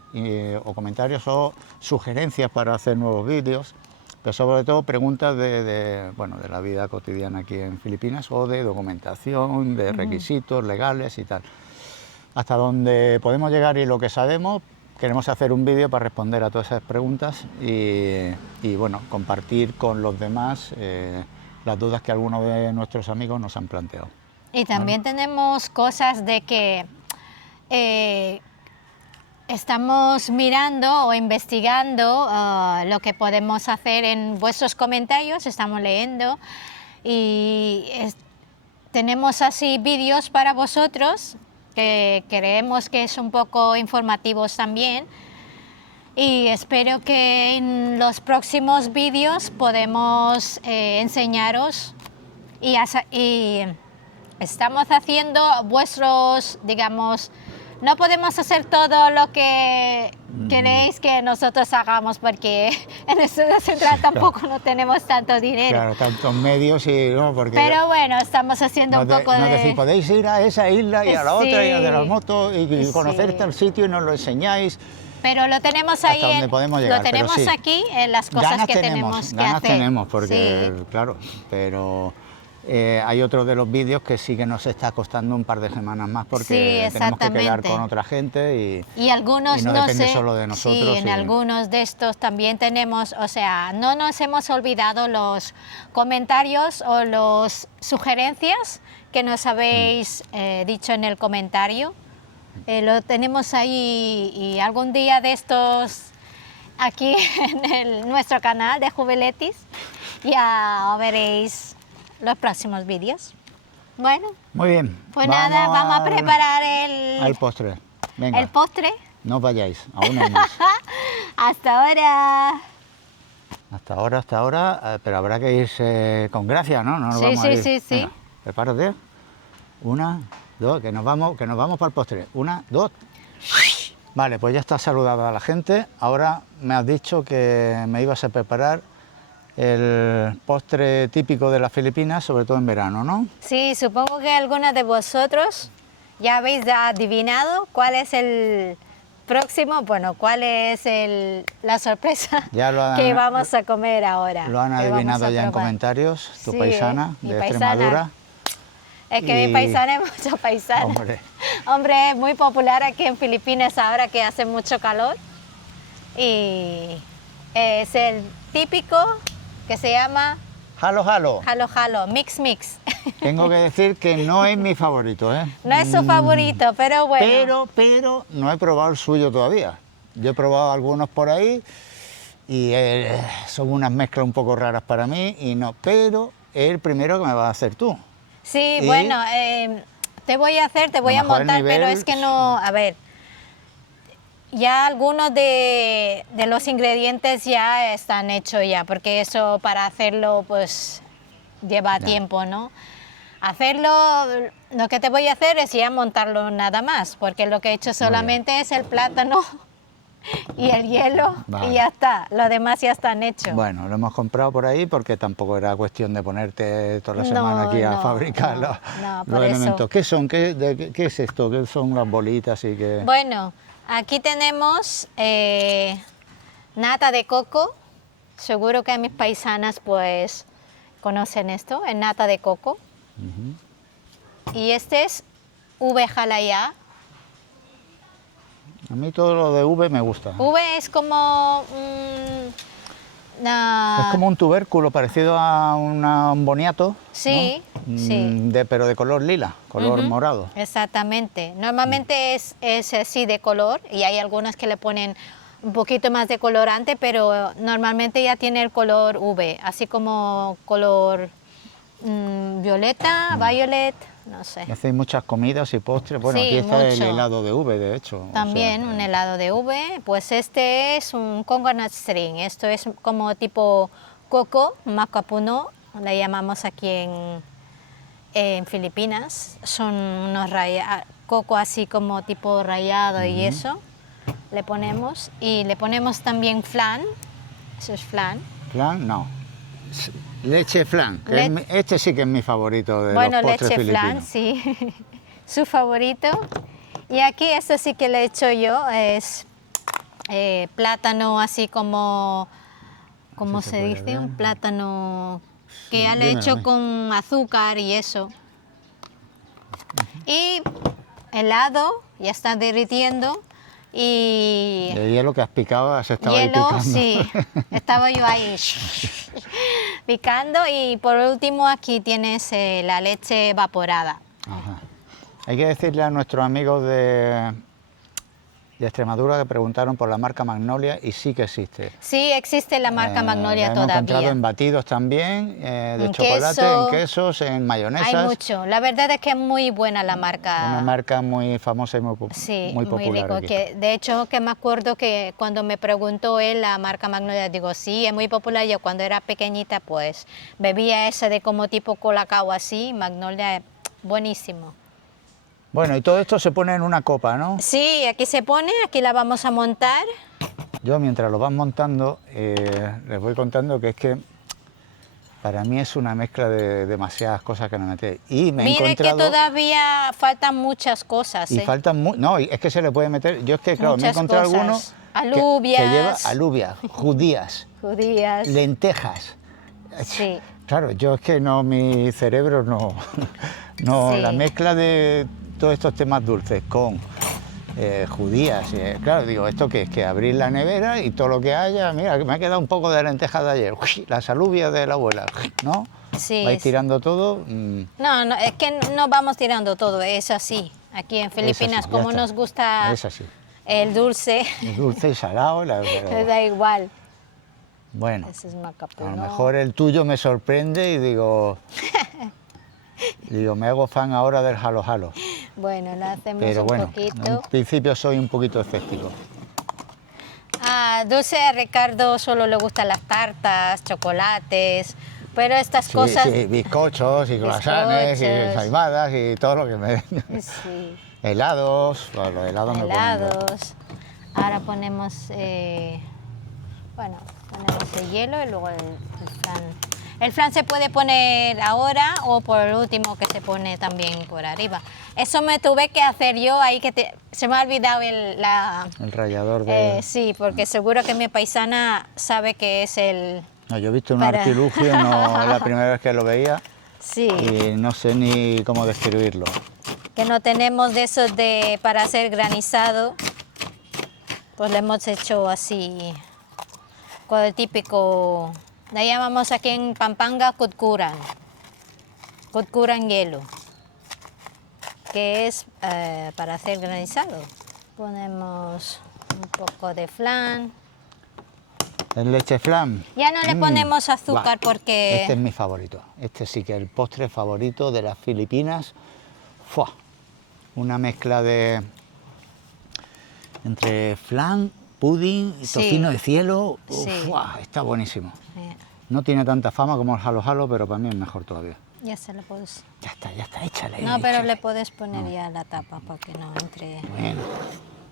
o comentarios o sugerencias para hacer nuevos vídeos, pero sobre todo preguntas de la vida cotidiana aquí en Filipinas o de documentación, de requisitos legales y tal. Hasta donde podemos llegar y lo que sabemos, queremos hacer un vídeo para responder a todas esas preguntas y bueno, compartir con los demás las dudas que algunos de nuestros amigos nos han planteado. Y también tenemos cosas de que estamos mirando o investigando lo que podemos hacer en vuestros comentarios, estamos leyendo y tenemos así vídeos para vosotros que creemos que es un poco informativos también. Y espero que en los próximos vídeos podemos enseñaros y estamos haciendo vuestros, digamos, no podemos hacer todo lo que queréis que nosotros hagamos porque en el estudio central tampoco no tenemos tanto dinero. Claro, tantos medios y no, porque Pero bueno, estamos haciendo un poco nos de... decís, podéis ir a esa isla y a la otra y a de las Sí. motos y conocer Sí. tal sitio y nos lo enseñáis. Pero lo tenemos ahí, Hasta donde podemos llegar, lo tenemos pero sí. aquí en las cosas Ganas que tenemos que ganas hacer. tenemos, porque Sí. claro, pero Hay otro de los vídeos que sí que nos está costando un par de semanas más porque Sí, tenemos que quedar exactamente. con otra gente Y algunos y no depende solo de nosotros. Sí, en algunos de estos también tenemos, o sea, no nos hemos olvidado los comentarios o las sugerencias que nos habéis dicho en el comentario. Lo tenemos ahí y algún día de estos aquí en nuestro canal de Jubiletis ya veréis los próximos vídeos. Bueno, Muy bien. pues nada, vamos a preparar al postre. Venga, el postre. no os vayáis, aún hay más. Hasta ahora. Hasta ahora, pero habrá que irse con gracia, ¿no? No nos Sí, vamos a sí, ir. sí, sí. Venga, prepárate. 1, 2, que nos vamos para el postre. 1, 2. Vale, pues ya está saludada a la gente. Ahora me has dicho que me ibas a preparar el postre típico de las Filipinas, sobre todo en verano, ¿no? Sí, supongo que algunos de vosotros ya habéis adivinado cuál es el próximo, bueno, cuál es la sorpresa Ya lo han- que vamos a comer ahora. Lo han que vamos adivinado a ya en probar. comentarios, tu Sí, paisana mi de paisana. Extremadura. Es que Y- mi paisana es mucho paisana. Hombre. Hombre, es muy popular aquí en Filipinas ahora que hace mucho calor. Y es el típico que se llama Halo, halo. Halo Halo, Mix Mix. Tengo que decir que no es mi favorito, ¿eh? No es su favorito, pero bueno. Pero no he probado el suyo todavía. Yo he probado algunos por ahí y son unas mezclas un poco raras para mí y no, pero es el primero que me vas a hacer tú. Sí, Y- bueno, te voy a mejor el montar, pero nivel- es que no, a ver, ya algunos de los ingredientes ya están hechos ya, porque eso para hacerlo pues lleva Ya. tiempo, ¿no? Hacerlo, lo que te voy a hacer es ya montarlo nada más, porque lo que he hecho solamente es el plátano y el hielo Vale. y ya está, lo demás ya están hechos. Bueno, lo hemos comprado por ahí porque tampoco era cuestión de ponerte toda la No, semana aquí a no, fabricar no, los, no, por los eso. elementos. ¿Qué son? ¿Qué es esto? ¿Qué son las bolitas? Y que... Bueno, aquí tenemos nata de coco. Seguro que mis paisanas pues conocen esto, el nata de coco. Y este es ube jalaya. A mí todo lo de V me gusta. Ube es como Es como un tubérculo parecido a un boniato. Sí, ¿no? sí. Pero de color lila, color Ujú, morado. Exactamente. Normalmente es así de color y hay algunas que le ponen un poquito más de colorante, pero normalmente ya tiene el color ube, así como color violeta, violet, no sé. Y hacéis muchas comidas y postres. Bueno, Sí, aquí está el mucho. helado de V, de hecho. También un helado de ube, pues este es un coconut string, esto es como tipo coco, macapuno, le llamamos aquí en Filipinas, son unos coco así como tipo rallado y eso, le ponemos y le ponemos también flan, eso es flan. Flan, no. Leche flan. Que este sí que es mi favorito de Bueno, los postres leche filipinos. flan, sí, su favorito. Y aquí esto sí que le he hecho yo, es plátano así como, ¿cómo Sí, se se puede dice? ver. Un plátano que ya le he dime, hecho dime. con azúcar y eso. Y helado, ya está derritiendo. Y El hielo que has picado, has estado ahí hielo, picando. sí, estaba yo ahí picando. Y por último aquí tienes la leche evaporada. Ajá. Hay que decirle a nuestros amigos de Extremadura que preguntaron por la marca Magnolia y sí que existe. Sí, existe la marca Magnolia la hemos encontrado todavía. en batidos también, de En chocolate, queso. en quesos, en mayonesas. Hay mucho. La verdad es que es muy buena la marca. Una marca muy famosa y muy, Sí, muy muy popular rico. aquí. Que, de hecho, que me acuerdo que cuando me preguntó él la marca Magnolia, digo, sí, es muy popular. Yo cuando era pequeñita, pues bebía esa de como tipo colacao así, Magnolia, buenísimo. Bueno, y todo esto se pone en una copa, ¿no? Sí, aquí se pone, aquí la vamos a montar. Yo mientras lo vas montando, les voy contando que es que para mí es una mezcla de demasiadas cosas que no metéis. Y me he Mire encontrado... que todavía faltan muchas cosas. Y faltan no, es que se le puede meter. Yo es que, claro, me he Muchas encontrado cosas. algunos que Alubias. lleva alubia, judías, Judías. lentejas. Sí. Claro, yo es que no, mi cerebro no, no, Sí. la mezcla de todos estos temas dulces con judías, claro, digo, ¿esto qué es? Que abrir la nevera y todo lo que haya, mira, que me ha quedado un poco de lentejas de ayer, las alubias de la abuela, ¿no? Sí, Vais tirando todo, No, no, es que no vamos tirando todo, es así. Aquí en Filipinas, ya como está. nos gusta Es así, el dulce, es dulce y salado, me da igual. bueno, Ese es a lo macapuno. mejor el tuyo me sorprende y digo, me hago fan ahora del jalo jalo. Bueno, lo hacemos Pero un bueno, poquito. en principio soy un poquito escéptico. A Dulce a Ricardo solo le gustan las tartas, chocolates, pero estas Sí, cosas... sí, bizcochos y croissants y Bizcochos. saimadas y todo lo que me... Sí, Helados, bueno, los helados me ponen loco. helados. Ahora ponemos, bueno, ponemos el hielo y luego el flan. El flan se puede poner ahora o por el último que se pone también por arriba. Eso me tuve que hacer yo ahí se me ha olvidado El rallador de... sí, porque seguro que mi paisana sabe que es el... No, yo he visto un para- artilugio, no es la primera vez que lo veía Sí, y no sé ni cómo describirlo. que no tenemos de esos para hacer granizado, pues lo hemos hecho así, con el típico, le llamamos aquí en Pampanga kutkuran hielo, que es para hacer granizado. Ponemos un poco de flan. El leche flan. Ya no le ponemos azúcar Buah, porque... Este es mi favorito. Este sí que es el postre favorito de las Filipinas. ¡Fua! Una mezcla de... entre flan, pudding, y Sí. tocino de cielo. Sí. ¡Fua! Está buenísimo. eh, No tiene tanta fama como el jalo jalo, pero para mí es mejor todavía. ya se lo puedes... Ya está, échale. No, pero échale. le puedes poner ya la tapa para que no entre... Bueno,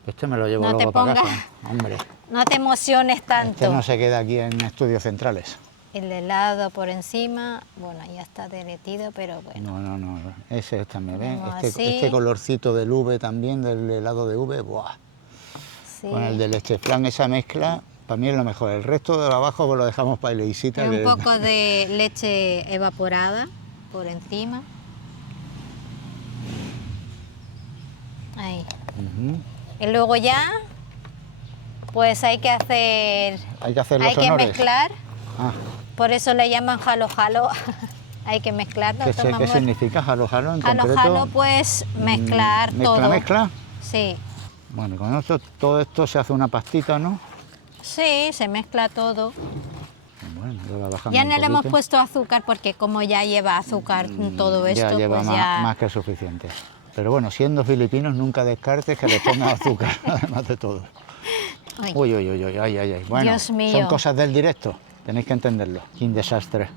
este me lo llevo No te luego para pongas- casa. Hombre, No te emociones tanto. este no se queda aquí en estudios centrales. El helado por encima, bueno, ya está derretido, pero bueno. No. Ese también, ¿ves? Ponemos Este, así. este colorcito del uve también, del helado de uve, ¡buah! Sí. Con el de leche flan, esa mezcla, para mí es lo mejor. El resto de abajo pues lo dejamos para Ileisita. Y un que- poco de leche evaporada por encima. Ahí. Ujú. Y luego ya, pues hay que hacer... Hay que hacer los Hay que honores. mezclar, Ah, por eso le llaman jalo jalo. Hay que mezclarlo. ¿qué, Toma, ¿qué amor. significa jalo jalo en Jalo concreto? jalo, pues mezclar Mezcla, todo. mezcla. Sí. Bueno, con esto, todo esto se hace una pastita, ¿no? Sí, se mezcla todo. Bueno, yo la bajamos Ya un no le hemos poquito. puesto azúcar porque como ya lleva azúcar todo esto, Ya lleva pues más, ya... más que suficiente. Pero bueno, siendo filipinos nunca descartes que le pongas azúcar, además de todo. Ay, Uy, ay. Bueno, Dios mío. son cosas del directo, tenéis que entenderlo. ¡Qué desastre!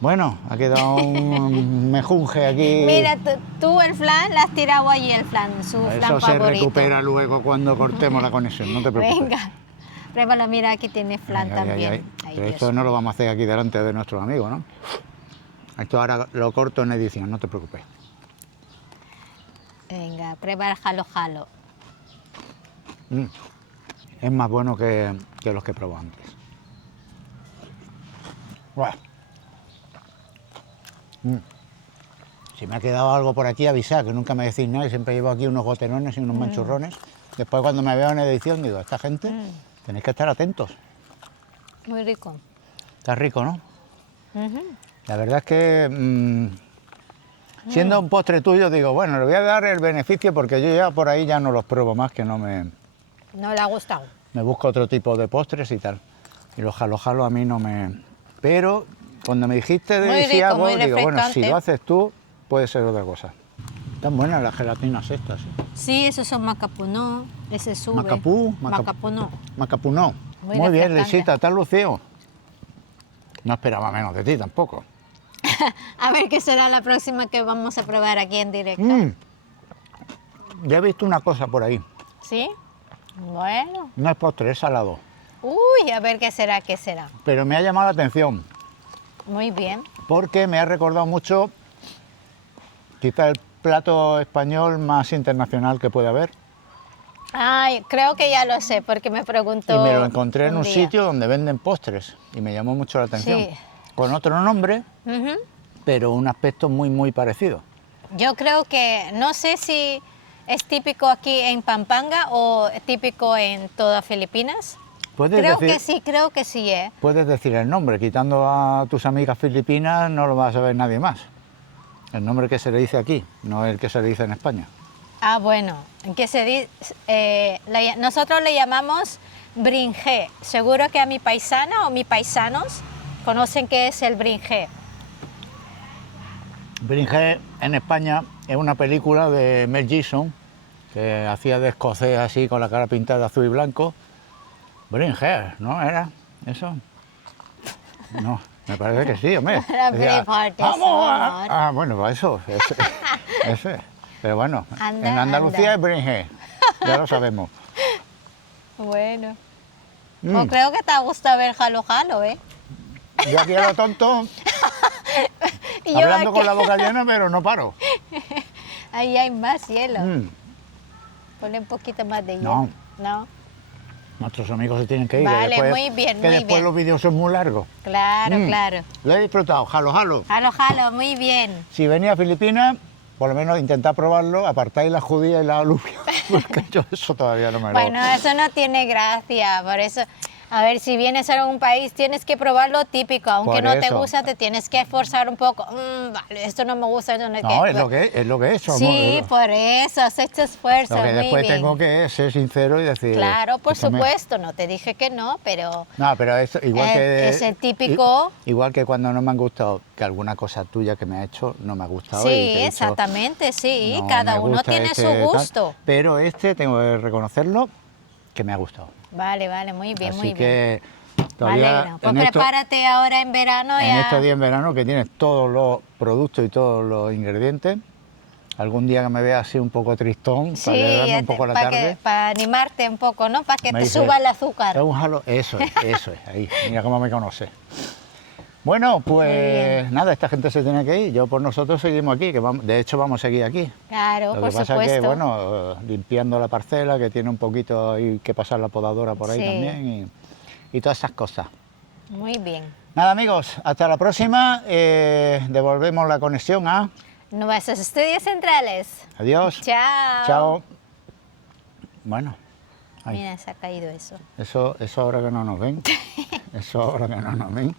Bueno, ha quedado un mejunje aquí. Mira, tú el flan, le has tirado allí el flan, su flan Eso se favorito. recupera luego cuando cortemos la conexión, no te preocupes. Venga, pruébalo, mira, aquí tiene flan Ay, también. ay. Ay, Pero Dios esto no lo mío. vamos a hacer aquí delante de nuestros amigos, ¿no? Esto ahora lo corto en edición, no te preocupes. Venga, prueba el jalo jalo. Es más bueno que los que probé antes. Buah. Si me ha quedado algo por aquí, avisad, que nunca me decís nada y siempre llevo aquí unos goterones y unos manchurrones. Después cuando me veo en edición digo, esta gente, tenéis que estar atentos. Muy rico. Está rico, ¿no? Ujú. La verdad es que siendo un postre tuyo digo, bueno, le voy a dar el beneficio porque yo ya por ahí ya no los pruebo más, que no me ¿No le ha gustado? busco otro tipo de postres y tal. Y los jalo jalo a mí no me... Pero cuando me dijiste Muy de si rico, hago, muy digo, bueno, si refrescante. lo haces tú, puede ser otra cosa. Están buenas las gelatinas estas. Sí, esos son macapunó, ese sube. Macapú, Macapunó. Macapunó. Muy Muy bien, refrescante. Leisita, ¿te has lucido? No esperaba menos de ti tampoco. A ver qué será la próxima que vamos a probar aquí en directo. Ya he visto una cosa por ahí. ¿Sí? Bueno. No es postre, es salado. Uy, a ver qué será, qué será. Pero me ha llamado la atención Muy bien. porque me ha recordado mucho quizá el plato español más internacional que puede haber. Ay, creo que ya lo sé, porque me preguntó. Y me lo encontré en un día. sitio donde venden postres y me llamó mucho la atención. Sí. con otro nombre, Ujú. pero un aspecto muy, muy parecido. Yo creo que, no sé si es típico aquí en Pampanga o típico en todas Filipinas. Puedes Creo que sí, ¿eh? Puedes decir el nombre, quitando a tus amigas filipinas no lo va a saber nadie más. El nombre que se le dice aquí, no el que se le dice en España. Ah, bueno, que se nosotros le llamamos brinjé. Seguro que a mi paisana o mis paisanos conocen qué es el brinjé. Brinjé en España es una película de Mel Gibson que hacía de escocés así con la cara pintada de azul y blanco. Brinjé, ¿no era eso? No, me parece que sí, hombre. Era Decía, Braveheart, eso, ¡vamos! amor. Ah, bueno, pues eso es. Pero bueno, Anda, en Andalucía anda. es brinjé, ya lo sabemos. Bueno. Mm. Pues creo que te gusta ver Jalo Jalo, ¿eh? Yo aquí a lo tonto, Y yo hablando aquí- con la boca llena, pero no paro. Ahí hay más hielo. Mm. Ponle un poquito más de hielo. No. ¿No? Nuestros amigos se tienen que ir. que Vale, después, muy bien, que muy después bien. los vídeos son muy largos. Claro, Mm. claro. Lo he disfrutado, jalo, jalo. Jalo Jalo, muy bien. Si venía a Filipinas, por lo menos intentad probarlo, apartáis la judía y la alubia, porque yo eso todavía no me lo... Bueno, eso no tiene gracia, por eso, a ver, si vienes a un país tienes que probar lo típico, aunque Por no te eso. gusta, te tienes que esforzar un poco. Vale, esto no me gusta, esto no es No, que... es lo que es, somos, Sí, por eso, has hecho esfuerzo, Lo que muy después bien. tengo que ser sincero y decir... Claro, por escúchame. supuesto, no te dije que no, pero No, pero eso, igual que... es el típico... Igual que cuando no me han gustado, que alguna cosa tuya que me ha hecho no me ha gustado. y Sí, te he dicho, exactamente, sí, "No cada me uno gusta tiene este, su tal", gusto. pero este tengo que reconocerlo, que me ha gustado. Vale, vale, muy bien, Así muy bien. que Me todavía alegro. Pues en, prepárate ahora en verano en ya. estos días en verano que tienes todos los productos y todos los ingredientes, algún día que me veas así un poco tristón, Sí, para alegrarme un poco la tarde, para animarte un poco, ¿no? Para que me te dices, suba el azúcar. "Es un jalo", eso es, ahí, mira cómo me conoce. Bueno, pues nada, esta gente se tiene que ir, yo por nosotros seguimos aquí, que vamos, de hecho vamos a seguir aquí. Claro, Lo por que pasa supuesto. es que, bueno, limpiando la parcela, que tiene un poquito ahí que pasar la podadora por ahí Sí. también y todas esas cosas. Muy bien. Nada, amigos, hasta la próxima. Devolvemos la conexión a... Nuestros estudios centrales. Adiós. Chao. Chao. Bueno, ay, Mira, se ha caído eso. eso ahora que no nos ven, eso ahora que no nos ven,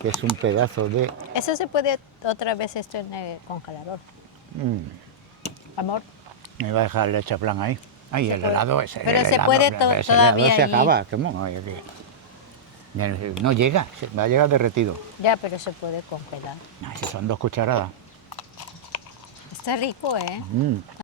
que es un pedazo de... Eso se puede otra vez esto en el congelador. Amor. Me va a dejar el chaflán ahí. Ay, el puede. helado ese. Pero el se helado, puede ese helado todavía se allí. acaba. ¿Cómo? Ay, aquí. No llega, va a llegar derretido. Ya, pero se puede congelar. Ay, si son 2 cucharadas. Está rico, ¿eh? Mm.